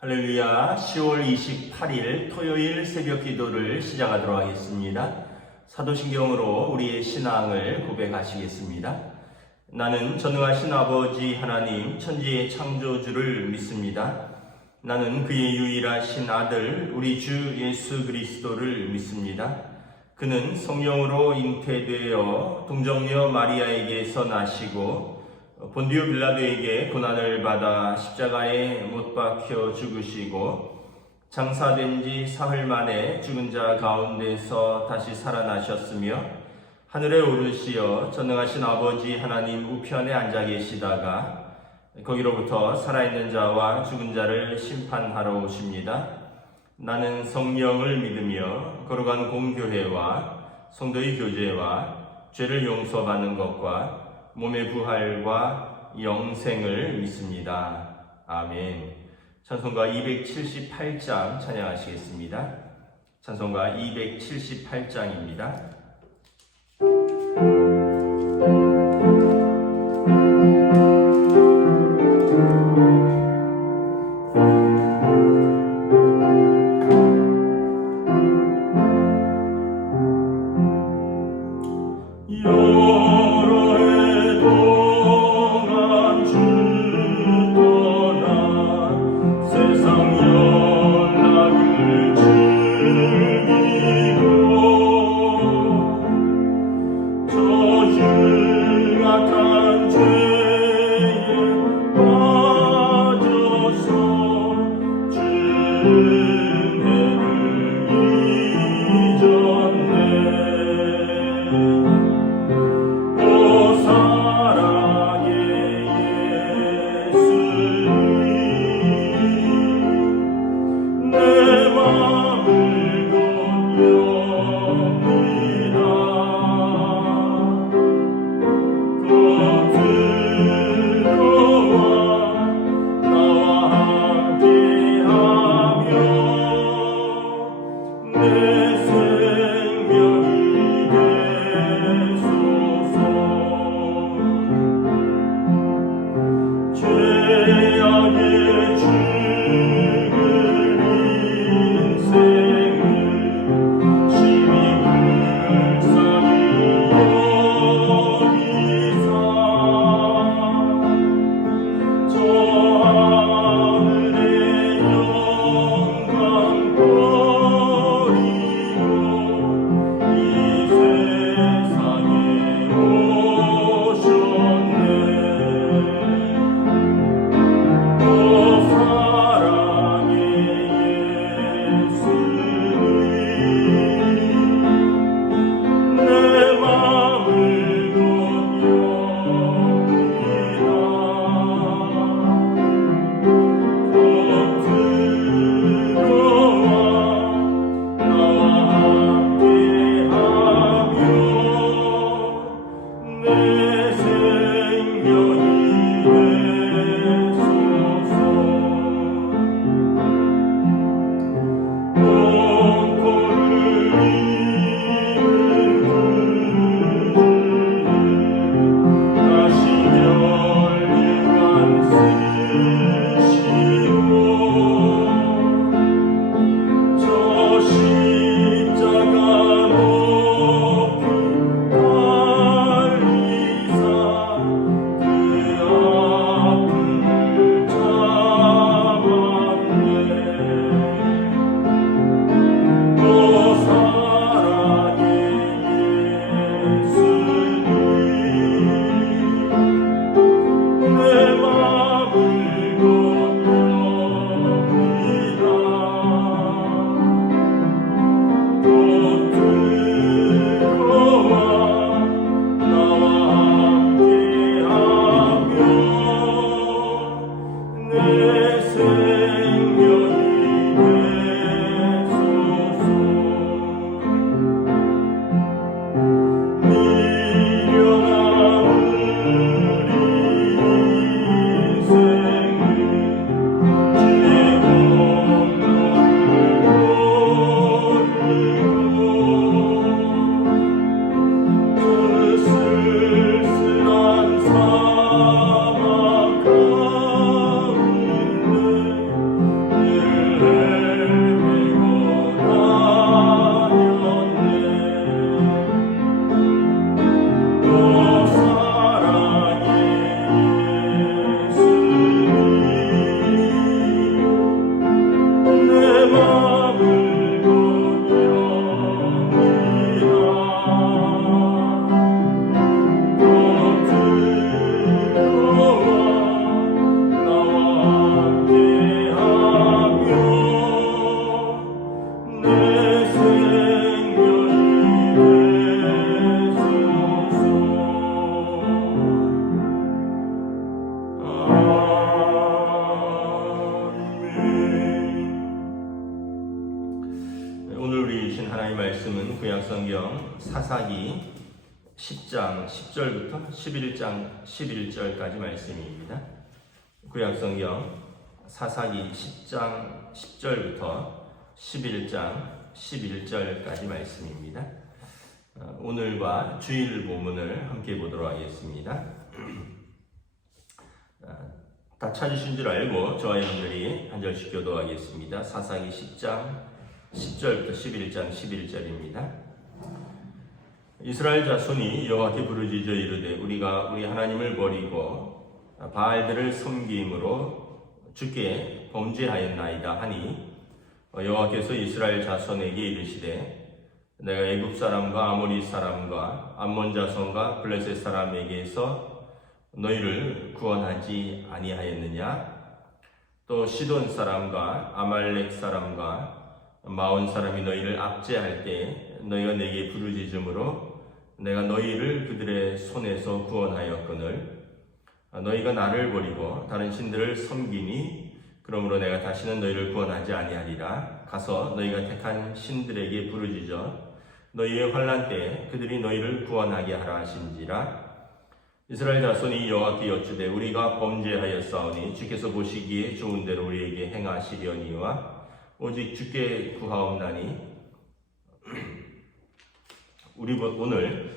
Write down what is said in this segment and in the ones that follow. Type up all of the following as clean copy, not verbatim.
할렐루야. 10월 28일 토요일 새벽 기도를 시작하도록 하겠습니다. 사도신경으로 우리의 신앙을 고백하시겠습니다. 나는 전능하신 아버지 하나님 천지의 창조주를 믿습니다. 나는 그의 유일하신 아들 우리 주 예수 그리스도를 믿습니다. 그는 성령으로 잉태되어 동정녀 마리아에게서 나시고 본디오 빌라도에게 고난을 받아 십자가에 못 박혀 죽으시고 장사된 지 사흘 만에 죽은 자 가운데서 다시 살아나셨으며 하늘에 오르시어 전능하신 아버지 하나님 우편에 앉아 계시다가 거기로부터 살아있는 자와 죽은 자를 심판하러 오십니다. 나는 성령을 믿으며 거룩한 공교회와 성도의 교제와 죄를 용서받는 것과 몸의 부활과 영생을 믿습니다. 아멘. 찬송가 278장 찬양하시겠습니다. 찬송가 278장입니다. 말씀은 구약성경 사사기 10장 10절부터 11장 11절까지 말씀입니다. 구약성경 사사기 10장 10절부터 11장 11절까지 말씀입니다. 오늘과 주일 본문을 함께 보도록 하겠습니다. 다 찾으신 줄 알고 저와 여러분들이 한 절씩 교도하겠습니다. 사사기 10장 10절부터 11장 11절입니다. 이스라엘 자손이 여호와께 부르짖어 이르되 우리가 우리 하나님을 버리고 바알들을 섬김으로 주께 범죄하였나이다 하니 여호와께서 이스라엘 자손에게 이르시되 내가 애굽 사람과 아모리 사람과 암몬 자손과 블레셋 사람에게서 너희를 구원하지 아니하였느냐? 또 시돈 사람과 아말렉 사람과 마온 사람이 너희를 압제할 때 너희가 내게 부르짖음으로 내가 너희를 그들의 손에서 구원하였거늘 너희가 나를 버리고 다른 신들을 섬기니 그러므로 내가 다시는 너희를 구원하지 아니하리라. 가서 너희가 택한 신들에게 부르짖어 너희의 환난 때에 그들이 너희를 구원하게 하라 하신지라. 이스라엘 자손이 여호와께 여쭈되 우리가 범죄하였사오니 주께서 보시기에 좋은 대로 우리에게 행하시려니와 오직 주께 구하옵나니 오늘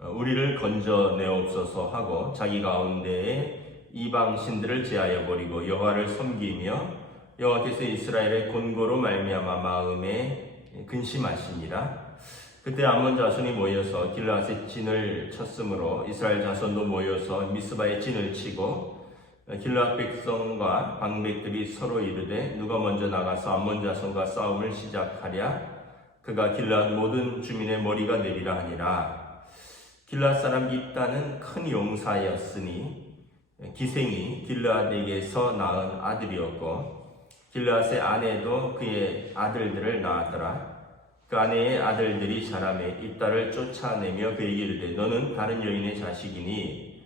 우리를 건져내옵소서 하고 자기 가운데에 이방 신들을 제하여 버리고 여호와를 섬기며 여호와께서 이스라엘의 곤고로 말미암아 마음에 근심하시니라. 그때 암몬 자손이 모여서 길르앗의 진을 쳤으므로 이스라엘 자손도 모여서 미스바의 진을 치고 길르앗 백성과 방백들이 서로 이르되 누가 먼저 나가서 암몬 자손과 싸움을 시작하랴. 그가 길르앗 모든 주민의 머리가 내리라 하니라. 길르앗 사람 입다는 큰 용사였으니 기생이 길르앗에게서 낳은 아들이었고 길르앗의 아내도 그의 아들들을 낳았더라. 그 아내의 아들들이 자라매 입다를 쫓아내며 그에게 이르되 너는 다른 여인의 자식이니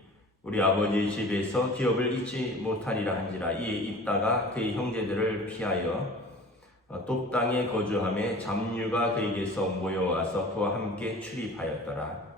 우리 아버지의 집에서 기업을 잊지 못하리라 한지라. 이에 입다가 그의 형제들을 피하여 돕당에 거주하며 잡류가 그에게서 모여와서 그와 함께 출입하였더라.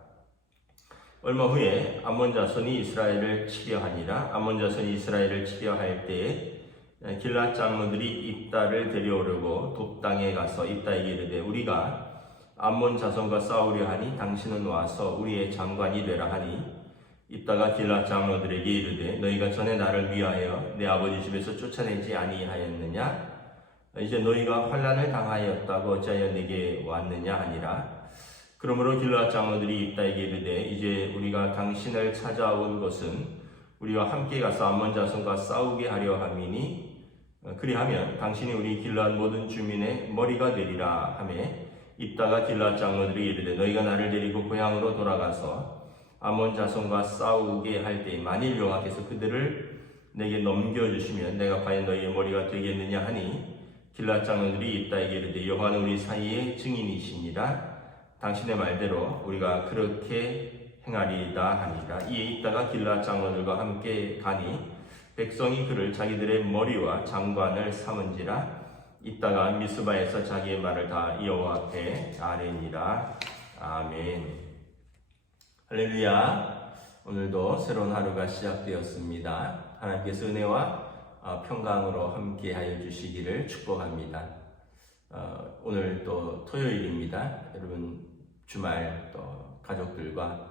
얼마 후에 암몬 자손이 이스라엘을 치려하니라. 암몬 자손이 이스라엘을 치려할 때에 길앗 장로들이 입다를 데려오려고 돕당에 가서 입다에게 이르되 우리가 암몬 자손과 싸우려 하니 당신은 와서 우리의 장관이 되라 하니 입다가 길앗 장로들에게 이르되 너희가 전에 나를 위하여 내 아버지 집에서 쫓아내지 아니하였느냐? 이제 너희가 환난을 당하였다고 어찌하여 내게 왔느냐 하니라. 그러므로 길앗 장로들이 입다에게 이르되 이제 우리가 당신을 찾아온 것은 우리와 함께 가서 암몬 자손과 싸우게 하려 함이니 그리하면 당신이 우리 길앗 모든 주민의 머리가 되리라 하매 입다가 길앗 장로들이 이르되 너희가 나를 데리고 고향으로 돌아가서 암몬 자손과 싸우게 할 때 만일 여호와께서 그들을 내게 넘겨주시면 내가 과연 너희의 머리가 되겠느냐 하니 길앗 장로들이 입다에게 이르되 여호와는 우리 사이의 증인이시니라. 당신의 말대로 우리가 그렇게 행하리이다 하니라. 이에 입다가 길앗 장로들과 함께 가니 백성이 그를 자기들의 머리와 장관을 삼은지라. 입다가 미스바에서 자기의 말을 다 여호와 앞에 아뢰니라. 아멘. 할렐루야. 오늘도 새로운 하루가 시작되었습니다. 하나님께서 은혜와 평강으로 함께하여 주시기를 축복합니다. 오늘 또 토요일입니다. 여러분 주말 또 가족들과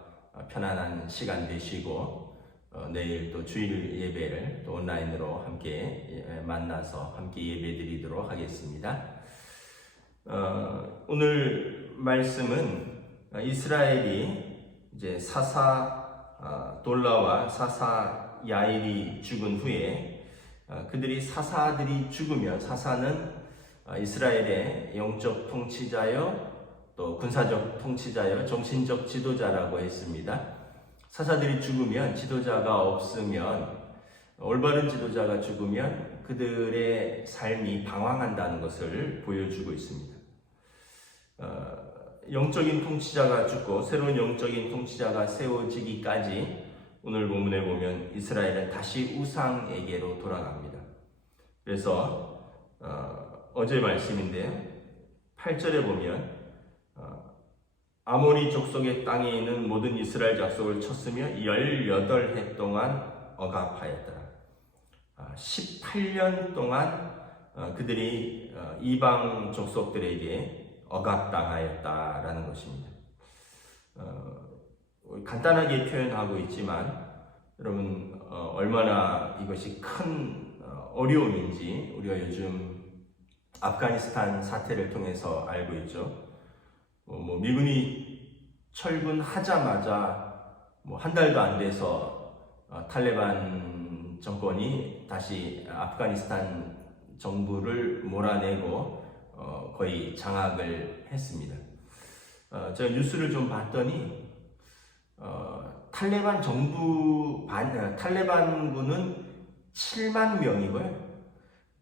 편안한 시간 되시고 내일 또 주일 예배를 또 온라인으로 함께 만나서 함께 예배 드리도록 하겠습니다. 오늘 말씀은 이스라엘이 이제 사사 돌라와 사사 야일이 죽은 후에 그들이 사사들이 죽으면 사사는 이스라엘의 영적 통치자요 또 군사적 통치자요 정신적 지도자라고 했습니다. 사사들이 죽으면 지도자가 없으면 올바른 지도자가 죽으면 그들의 삶이 방황한다는 것을 보여주고 있습니다. 영적인 통치자가 죽고 새로운 영적인 통치자가 세워지기까지 오늘 본문에 보면 이스라엘은 다시 우상에게로 돌아갑니다. 그래서 어제 말씀인데요. 8절에 보면 아모리 족속의 땅에 있는 모든 이스라엘 족속을 쳤으며 18해 동안 억압하였더라. 18년 동안 그들이 이방 족속들에게 억압당하였다라는 것입니다. 간단하게 표현하고 있지만 여러분 얼마나 이것이 큰 어려움인지 우리가 요즘 아프가니스탄 사태를 통해서 알고 있죠. 미군이 철군하자마자 한 달도 안 돼서 탈레반 정권이 다시 아프가니스탄 정부를 몰아내고 거의 장악을 했습니다. 제가 뉴스를 좀 봤더니 탈레반군은 7만 명이고요.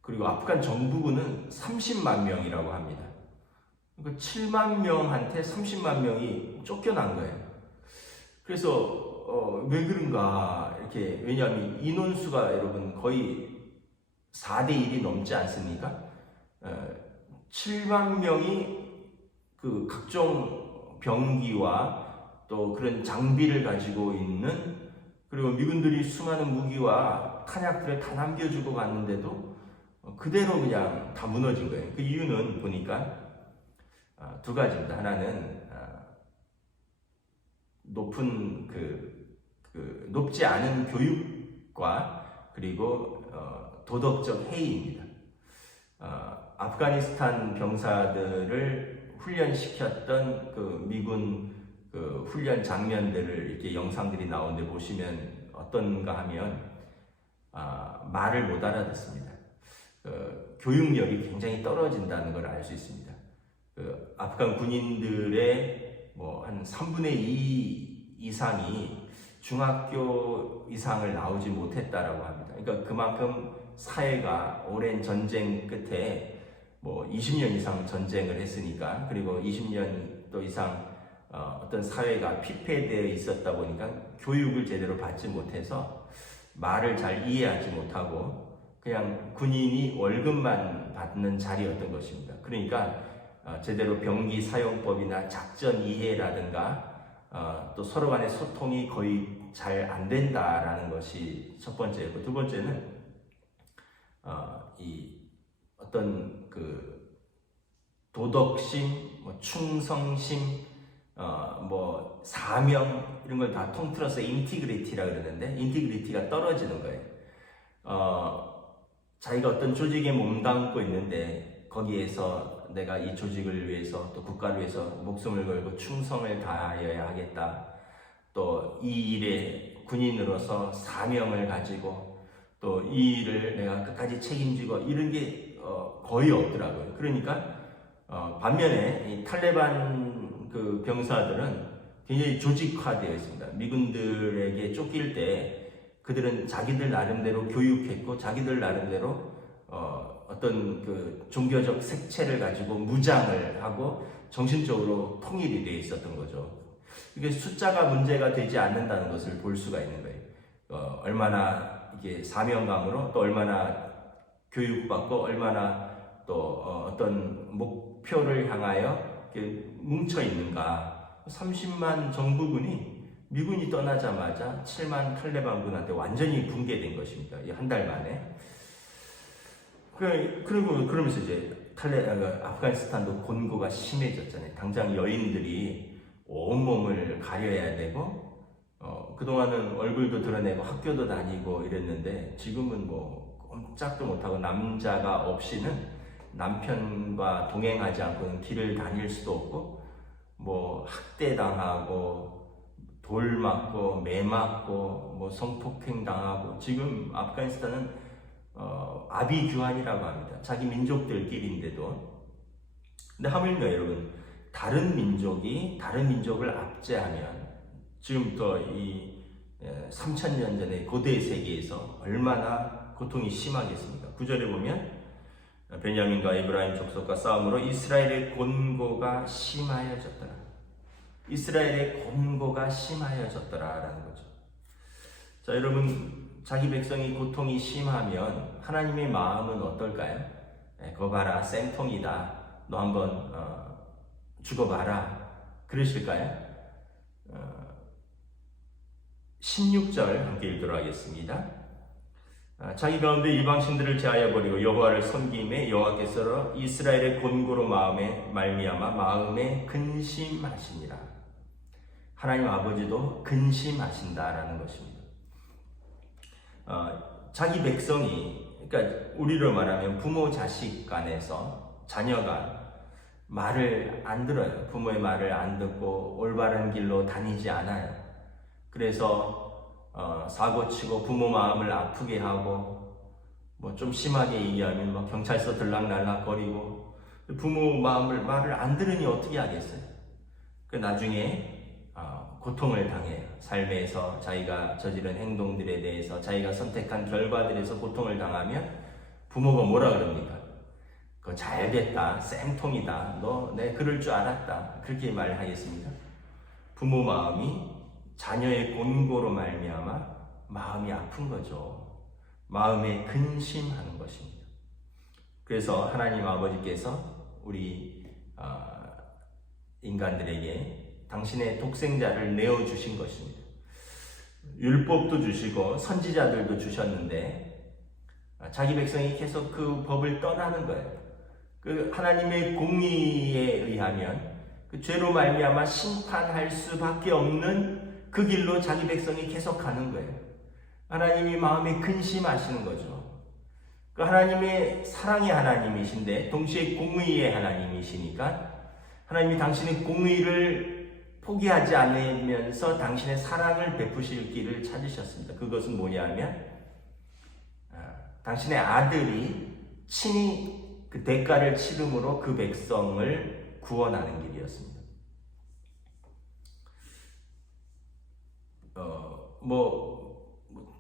그리고 아프간 정부군은 30만 명이라고 합니다. 그러니까 7만 명한테 30만 명이 쫓겨난 거예요. 그래서 왜 그런가 이렇게, 왜냐하면 인원수가 여러분 거의 4대 1이 넘지 않습니까? 7만 명이 그 각종 병기와 또 그런 장비를 가지고 있는, 그리고 미군들이 수많은 무기와 탄약들을 다 남겨주고 갔는데도 그대로 그냥 다 무너진 거예요. 그 이유는 보니까 두 가지입니다. 하나는 높지 않은 교육과 그리고 도덕적 해이입니다. 아프가니스탄 병사들을 훈련시켰던 그 미군 그 훈련 장면들을 이렇게 영상들이 나오는데 보시면 어떤가 하면 말을 못 알아듣습니다. 교육력이 굉장히 떨어진다는 걸 알 수 있습니다. 아프간 군인들의 한 3분의 2 이상이 중학교 이상을 나오지 못했다라고 합니다. 그러니까 그만큼 사회가 오랜 전쟁 끝에 20년 이상 전쟁을 했으니까, 그리고 20년 또 이상 어떤 사회가 피폐되어 있었다 보니까 교육을 제대로 받지 못해서 말을 잘 이해하지 못하고 그냥 군인이 월급만 받는 자리였던 것입니다. 그러니까 제대로 병기 사용법이나 작전 이해라든가 또 서로 간의 소통이 거의 잘 안 된다라는 것이 첫 번째고, 두 번째는 이 어떤 그 도덕심, 충성심, 사명 이런 걸 다 통틀어서 인티그리티라 그러는데, 인티그리티가 떨어지는 거예요. 자기가 어떤 조직에 몸담고 있는데 거기에서 내가 이 조직을 위해서 또 국가를 위해서 목숨을 걸고 충성을 다하여야 하겠다. 또 이 일에 군인으로서 사명을 가지고 또 이 일을 내가 끝까지 책임지고 이런 게 거의 없더라고요. 그러니까 반면에 이 탈레반 그 병사들은 굉장히 조직화되어 있습니다. 미군들에게 쫓길 때 그들은 자기들 나름대로 교육했고 자기들 나름대로 어떤 그 종교적 색채를 가지고 무장을 하고 정신적으로 통일이 되어 있었던 거죠. 이게 숫자가 문제가 되지 않는다는 것을 볼 수가 있는 거예요. 얼마나 이게 사명감으로, 또 얼마나 교육받고, 얼마나 또 어떤 목표를 향하여 이렇게 뭉쳐 있는가. 30만 정부군이 미군이 떠나자마자 7만 탈레반군한테 완전히 붕괴된 것입니다. 한 달 만에. 그러면서 이제 아프가니스탄도 곤고가 심해졌잖아요. 당장 여인들이 온몸을 가려야 되고, 그동안은 얼굴도 드러내고 학교도 다니고 이랬는데, 지금은 꼼짝도 못하고 남자가 없이는 남편과 동행하지 않고는 길을 다닐 수도 없고, 학대당하고, 돌 맞고, 매 맞고, 성폭행 당하고, 지금 아프가니스탄은 아비규환이라고 합니다. 자기 민족들끼리인데도. 근데 하물며 여러분, 다른 민족이 다른 민족을 압제하면 지금부터 이 3000년 전의 고대 세계에서 얼마나 고통이 심하겠습니까? 9절에 보면 베냐민과 에브라임 족속과 싸움으로 이스라엘의 곤고가 심하여졌더라. 이스라엘의 곤고가 심하여졌더라라는 거죠. 자, 여러분, 자기 백성이 고통이 심하면 하나님의 마음은 어떨까요? 그거 봐라, 쌤통이다. 너 한번 죽어봐라. 그러실까요? 16절 함께 읽도록 하겠습니다. 자기 가운데 이방신들을 제하여 버리고 여호와를 섬김에 여호와께서 이스라엘의 곤고로 마음에 말미암아 마음에 근심하시니라. 하나님 아버지도 근심하신다라는 것입니다. 자기 백성이, 그러니까 우리로 말하면 부모 자식 간에서 자녀가 말을 안 들어요. 부모의 말을 안 듣고 올바른 길로 다니지 않아요. 그래서 사고치고 부모 마음을 아프게 하고, 뭐 좀 심하게 얘기하면 막 경찰서 들락날락거리고, 부모 말을 안 들으니 어떻게 하겠어요? 그 나중에 고통을 당해요. 삶에서 자기가 저지른 행동들에 대해서, 자기가 선택한 결과들에서 고통을 당하면 부모가 뭐라 그럽니까? 그거 잘됐다, 쌤통이다, 너 내 그럴 줄 알았다, 그렇게 말하겠습니까? 부모 마음이 자녀의 곤고로 말미암아 마음이 아픈 거죠. 마음에 근심하는 것입니다. 그래서 하나님 아버지께서 우리 인간들에게 당신의 독생자를 내어주신 것입니다. 율법도 주시고 선지자들도 주셨는데 자기 백성이 계속 그 법을 떠나는 거예요. 그 하나님의 공의에 의하면 그 죄로 말미암아 심판할 수밖에 없는 그 길로 자기 백성이 계속 가는 거예요. 하나님이 마음에 근심하시는 거죠. 그 하나님의 사랑의 하나님이신데 동시에 공의의 하나님이시니까 하나님이 당신의 공의를 포기하지 않으면서 당신의 사랑을 베푸실 길을 찾으셨습니다. 그것은 뭐냐면 당신의 아들이 친히 그 대가를 치름으로 그 백성을 구원하는 길이었습니다.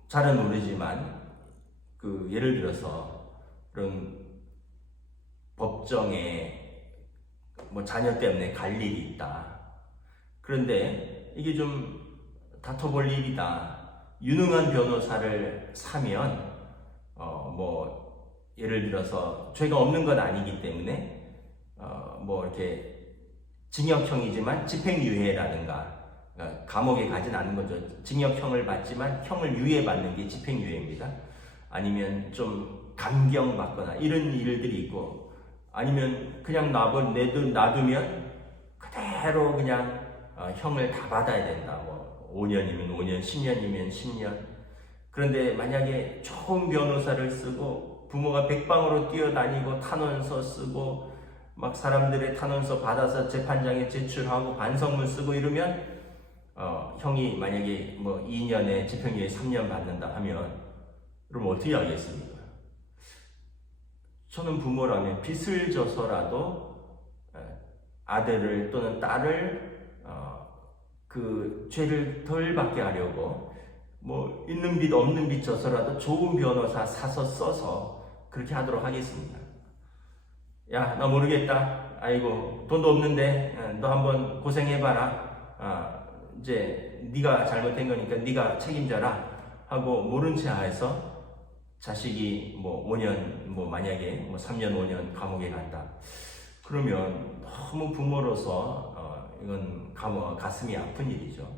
잘은 모르지만 예를 들어서 그런 법정에 자녀 때문에 갈 일이 있다. 그런데 이게 좀 다퉈볼 일이다. 유능한 변호사를 사면 예를 들어서 죄가 없는 건 아니기 때문에 이렇게 징역형이지만 집행유예라든가 감옥에 가진 않는 거죠. 징역형을 받지만 형을 유예받는 게 집행유예입니다. 아니면 좀 감경받거나 이런 일들이 있고, 아니면 그냥 놔두면 그대로 그냥 형을 다 받아야 된다. 5년이면 5년, 10년이면 10년. 그런데 만약에 좋은 변호사를 쓰고 부모가 백방으로 뛰어다니고 탄원서 쓰고 막 사람들의 탄원서 받아서 재판장에 제출하고 반성문 쓰고 이러면 형이 만약에 2년에 집행유예 3년 받는다 하면 그럼 어떻게 하겠습니까? 저는 부모라면 빚을 져서라도 아들을 또는 딸을 그 죄를 덜 받게 하려고 있는 빚 없는 빚 져서라도 좋은 변호사 사서 써서 그렇게 하도록 하겠습니다. 야, 나 모르겠다. 아이고, 돈도 없는데 너 한번 고생해봐라. 이제 네가 잘못된 거니까 네가 책임져라 하고 모른 채 해서 자식이 5년 만약에 3년 5년 감옥에 간다. 그러면 너무 부모로서 이건 가슴이 아픈 일이죠.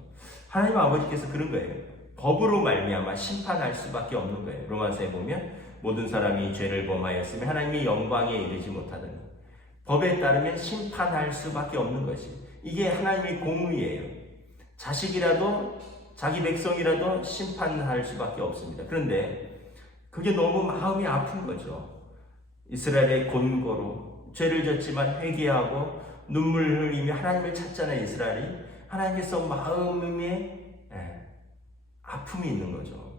하나님 아버지께서 그런 거예요. 법으로 말미암아 심판할 수밖에 없는 거예요. 로마서에 보면 모든 사람이 죄를 범하였으면 하나님의 영광에 이르지 못하더니 법에 따르면 심판할 수밖에 없는 것이, 이게 하나님의 공의예요. 자식이라도 자기 백성이라도 심판할 수밖에 없습니다. 그런데 그게 너무 마음이 아픈 거죠. 이스라엘의 곤고로 죄를 졌지만 회개하고 눈물 흘리며 하나님을 찾잖아요. 이스라엘이 하나님께서 마음에 아픔이 있는 거죠.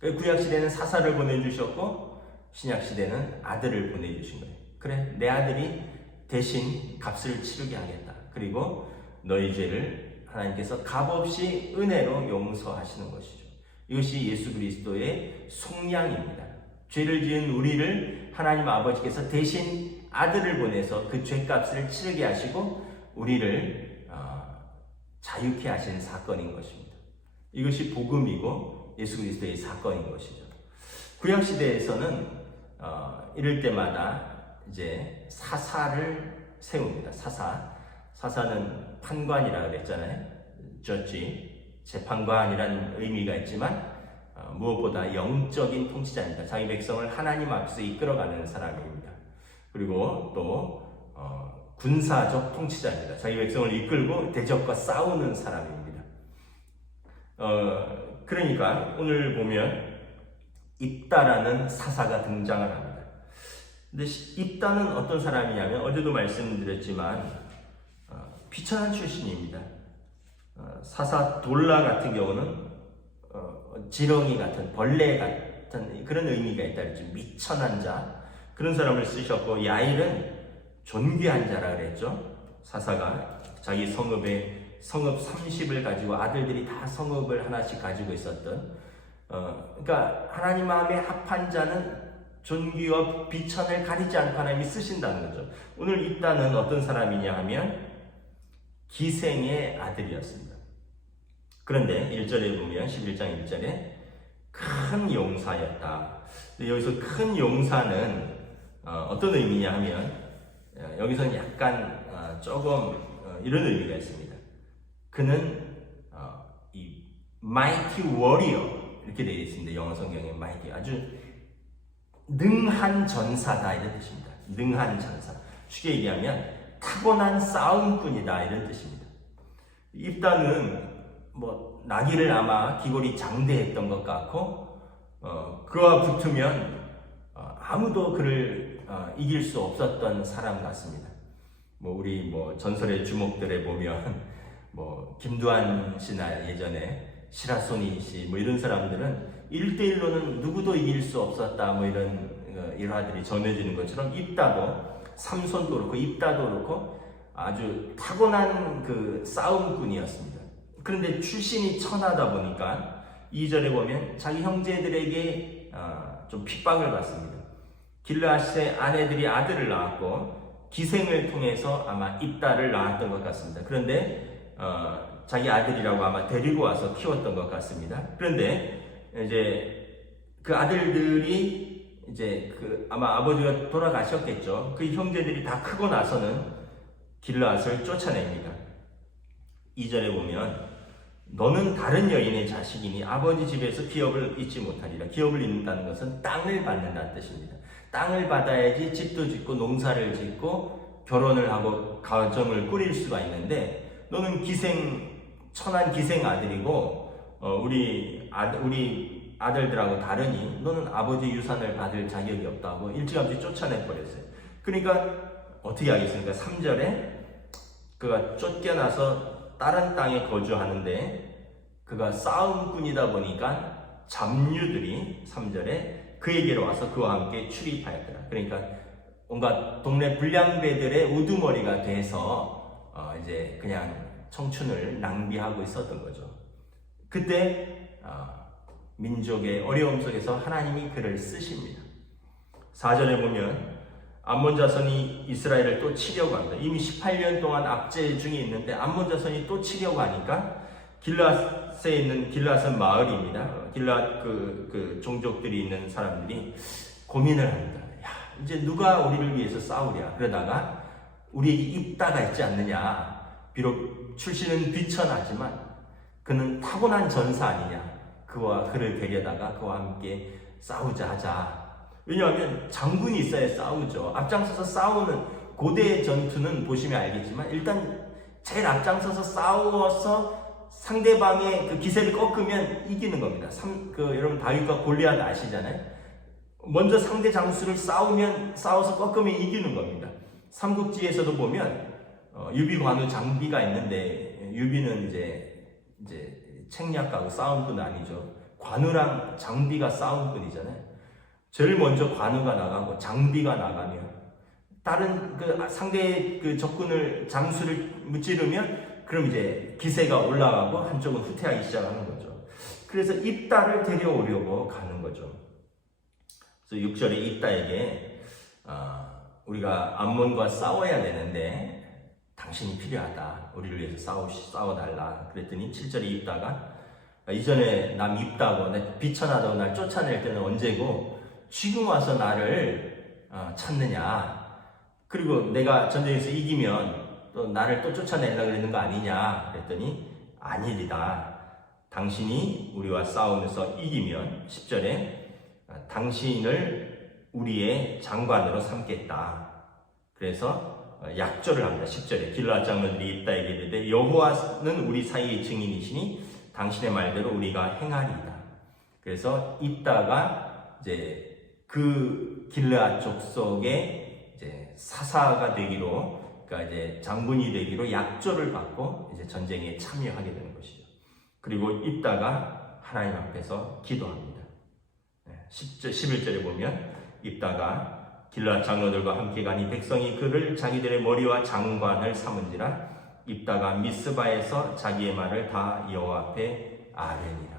구약시대는 사사를 보내주셨고 신약시대는 아들을 보내주신 거예요. 그래, 내 아들이 대신 값을 치르게 하겠다. 그리고 너희 죄를 하나님께서 값없이 은혜로 용서하시는 것이죠. 이것이 예수 그리스도의 속량입니다. 죄를 지은 우리를 하나님 아버지께서 대신 아들을 보내서 그 죄값을 치르게 하시고 우리를 자유케 하신 사건인 것입니다. 이것이 복음이고 예수 그리스도의 사건인 것이죠. 구약시대에서는 이럴 때마다 이제 사사를 세웁니다. 사사는 판관이라 그랬잖아요. judge, 재판관이라는 의미가 있지만 무엇보다 영적인 통치자입니다. 자기 백성을 하나님 앞에서 이끌어가는 사람입니다. 그리고 또 군사적 통치자입니다. 자기 백성을 이끌고 대적과 싸우는 사람입니다. 그러니까 오늘 보면 입다라는 사사가 등장을 합니다. 근데 입다는 어떤 사람이냐면 어제도 말씀드렸지만 비천한 출신입니다. 사사 돌라 같은 경우는 지렁이 같은 벌레 같은 그런 의미가 있다 그랬죠. 미천한 자 그런 사람을 쓰셨고 야일은 존귀한 자라 그랬죠. 사사가 자기 성읍에 성읍 30을 가지고 아들들이 다 성읍을 하나씩 가지고 있었던 그러니까 하나님 마음에 합한 자는 존귀와 비천을 가리지 않고 하나님이 쓰신다는 거죠. 오늘 입다는 어떤 사람이냐 하면 기생의 아들이었습니다. 그런데 1절에 보면 11장 1절에 큰 용사였다. 여기서 큰 용사는 어떤 의미냐 하면 여기서는 약간 조금 이런 의미가 있습니다. 그는 이 mighty warrior 이렇게 되어 있습니다. 영어 성경에 mighty 아주 능한 전사다 이런 뜻입니다. 능한 전사. 쉽게 얘기하면 타고난 싸움꾼이다 이런 뜻입니다. 입다는 뭐 나귀를 아마 기골이 장대했던 것 같고 그와 붙으면 아무도 그를 이길 수 없었던 사람 같습니다. 뭐 우리 뭐 전설의 주목들에 보면 뭐 김두한 씨나 예전에 시라소니 씨 뭐 이런 사람들은 1대1로는 누구도 이길 수 없었다 뭐 이런 일화들이 전해지는 것처럼 입다도 삼손도 그렇고 입다도 그렇고 아주 타고난 그 싸움꾼이었습니다. 그런데 출신이 천하다 보니까 2절에 보면 자기 형제들에게 좀 핍박을 받습니다. 길르앗의 아내들이 아들을 낳았고 기생을 통해서 아마 입다를 낳았던 것 같습니다. 그런데 자기 아들이라고 아마 데리고 와서 키웠던 것 같습니다. 그런데 이제 그 아들들이 이제 그 아마 아버지가 돌아가셨겠죠. 그 형제들이 다 크고 나서는 길르앗을 쫓아냅니다. 2절에 보면 너는 다른 여인의 자식이니 아버지 집에서 기업을 잊지 못하리라. 기업을 잊는다는 것은 땅을 받는다는 뜻입니다. 땅을 받아야지 집도 짓고 농사를 짓고 결혼을 하고 가정을 꾸릴 수가 있는데 너는 천한 기생 아들이고 우리 아들들하고 다르니 너는 아버지 유산을 받을 자격이 없다고 일찌감치 쫓아내버렸어요. 그러니까 어떻게 하겠습니까? 3절에 그가 쫓겨나서 다른 땅에 거주하는데 그가 싸움꾼이다 보니까 잡류들이 3절에 그에게로 와서 그와 함께 출입하였더라. 그러니까 온갖 동네 불량배들의 우두머리가 돼서 이제 그냥 청춘을 낭비하고 있었던 거죠. 그때 민족의 어려움 속에서 하나님이 그를 쓰십니다. 4절에 보면 암몬 자손이 이스라엘을 또 치려고 합니다. 이미 18년 동안 압제 중에 있는데 암몬 자손이 또 치려고 하니까 길르앗에 있는 길르앗은 마을입니다. 길르앗 그 종족들이 있는 사람들이 고민을 합니다. 야, 이제 누가 우리를 위해서 싸우랴? 그러다가 우리에게 입다가 있지 않느냐? 비록 출신은 비천하지만 그는 타고난 전사 아니냐? 그를 데려다가 그와 함께 싸우자 하자. 왜냐하면 장군이 있어야 싸우죠. 앞장서서 싸우는 고대 전투는 보시면 알겠지만 일단 제일 앞장서서 싸워서 상대방의 그 기세를 꺾으면 이기는 겁니다. 여러분 다윗과 골리앗 아시잖아요. 먼저 상대 장수를 싸워서 꺾으면 이기는 겁니다. 삼국지에서도 보면 유비관우 장비가 있는데 유비는 이제 책략가고 싸움꾼 아니죠. 관우랑 장비가 싸움꾼이잖아요. 제일 먼저 관우가 나가고 장비가 나가면 다른 상대의 적군을 장수를 무찌르면 그럼 이제 기세가 올라가고 한쪽은 후퇴하기 시작하는 거죠. 그래서 입다를 데려오려고 가는 거죠. 그래서 6절에 입다에게 우리가 암몬과 싸워야 되는데 당신이 필요하다. 우리를 위해서 싸워달라. 그랬더니 7절에 입다가 이전에 남 입다고 비천하다고 날 쫓아낼 때는 언제고 지금 와서 나를 찾느냐? 그리고 내가 전쟁에서 이기면 또 나를 또 쫓아내려고 그러는 거 아니냐? 그랬더니 아니리다. 당신이 우리와 싸우면서 이기면 10절에 당신을 우리의 장관으로 삼겠다. 그래서 약조를 합니다. 10절에 길르앗 장로들이 입다에게 이르되 여호와는 우리 사이의 증인이시니 당신의 말대로 우리가 행하리이다. 그래서 입다가 이제 그 길르앗 족속의 이제 사사가 되기로, 그러니까 이제 장군이 되기로 약조를 받고 이제 전쟁에 참여하게 되는 것이죠. 그리고 입다가 하나님 앞에서 기도합니다. 11절에 보면 입다가 길르앗 장로들과 함께 가니 백성이 그를 자기들의 머리와 장관을 삼은지라 입다가 미스바에서 자기의 말을 다 여호와 앞에 아뢰니라.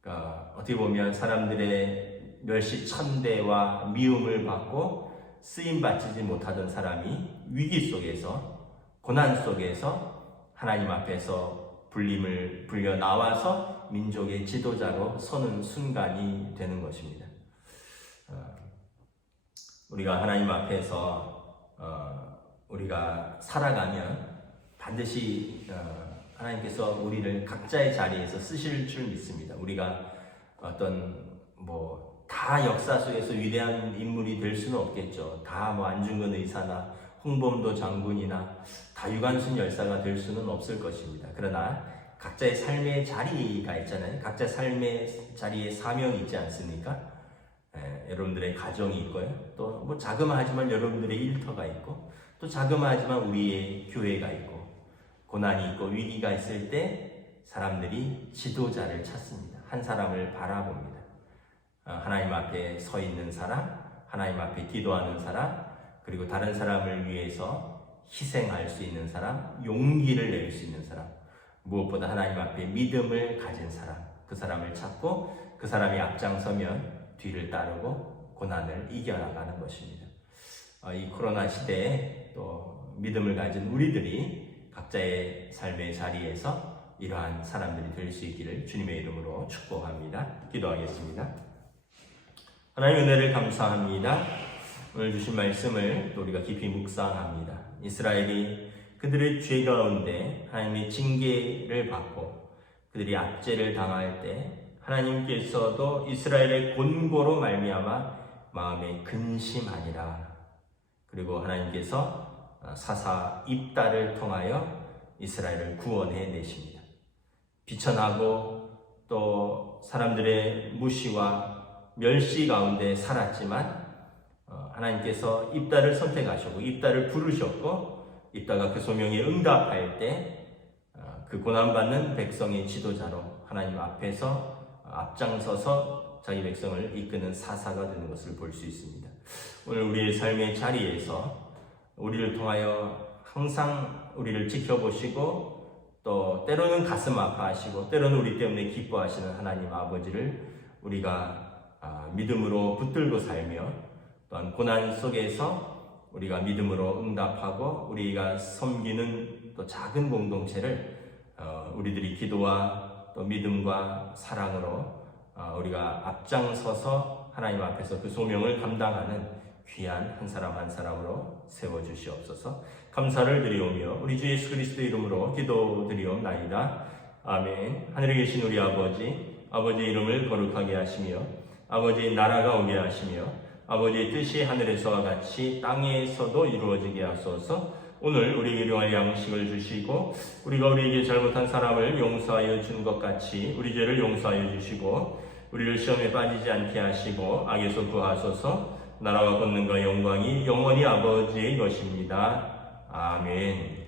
그러니까 어떻게 보면 사람들의 멸시 천대와 미움을 받고 쓰임 받지 못하던 사람이 위기 속에서, 고난 속에서 하나님 앞에서 불림을 불려 나와서 민족의 지도자로 서는 순간이 되는 것입니다. 우리가 하나님 앞에서 우리가 살아가면 반드시 하나님께서 우리를 각자의 자리에서 쓰실 줄 믿습니다. 우리가 어떤 다 역사 속에서 위대한 인물이 될 수는 없겠죠. 다 안중근 의사나 홍범도 장군이나 다 유관순 열사가 될 수는 없을 것입니다. 그러나 각자의 삶의 자리가 있잖아요. 각자 삶의 자리에 사명이 있지 않습니까? 여러분들의 가정이 있고요. 또 자그마하지만 여러분들의 일터가 있고, 또 자그마하지만 우리의 교회가 있고, 고난이 있고 위기가 있을 때 사람들이 지도자를 찾습니다. 한 사람을 바라봅니다. 하나님 앞에 서 있는 사람, 하나님 앞에 기도하는 사람, 그리고 다른 사람을 위해서 희생할 수 있는 사람, 용기를 낼 수 있는 사람, 무엇보다 하나님 앞에 믿음을 가진 사람, 그 사람을 찾고 그 사람이 앞장서면 뒤를 따르고 고난을 이겨나가는 것입니다. 이 코로나 시대에 또 믿음을 가진 우리들이 각자의 삶의 자리에서 이러한 사람들이 될 수 있기를 주님의 이름으로 축복합니다. 기도하겠습니다. 하나님 은혜를 감사합니다. 오늘 주신 말씀을 또 우리가 깊이 묵상합니다. 이스라엘이 그들의 죄 가운데 하나님의 징계를 받고 그들이 압제를 당할 때 하나님께서도 이스라엘의 곤고로 말미암아 마음에 근심하니라. 그리고 하나님께서 사사 입다를 통하여 이스라엘을 구원해 내십니다. 비천하고 또 사람들의 무시와 멸시 가운데 살았지만 하나님께서 입다를 선택하셨고 입다를 부르셨고 입다가 그 소명에 응답할 때 그 고난받는 백성의 지도자로 하나님 앞에서 앞장서서 자기 백성을 이끄는 사사가 되는 것을 볼 수 있습니다. 오늘 우리의 삶의 자리에서 우리를 통하여 항상 우리를 지켜보시고 또 때로는 가슴 아파하시고 때로는 우리 때문에 기뻐하시는 하나님 아버지를 우리가 믿음으로 붙들고 살며 또한 고난 속에서 우리가 믿음으로 응답하고 우리가 섬기는 또 작은 공동체를 우리들이 기도와 또 믿음과 사랑으로 우리가 앞장서서 하나님 앞에서 그 소명을 감당하는 귀한 한 사람 한 사람으로 세워주시옵소서. 감사를 드리오며 우리 주 예수 그리스도 이름으로 기도드리옵나이다. 아멘. 하늘에 계신 우리 아버지의 이름을 거룩하게 하시며 아버지의 나라가 오게 하시며 아버지의 뜻이 하늘에서와 같이 땅에서도 이루어지게 하소서. 오늘 우리에게 일용할 양식을 주시고 우리가 우리에게 잘못한 사람을 용서하여 준 것 같이 우리 죄를 용서하여 주시고 우리를 시험에 빠지지 않게 하시고 악에서 구하소서. 나라와 권능과 영광이 영원히 아버지의 것입니다. 아멘.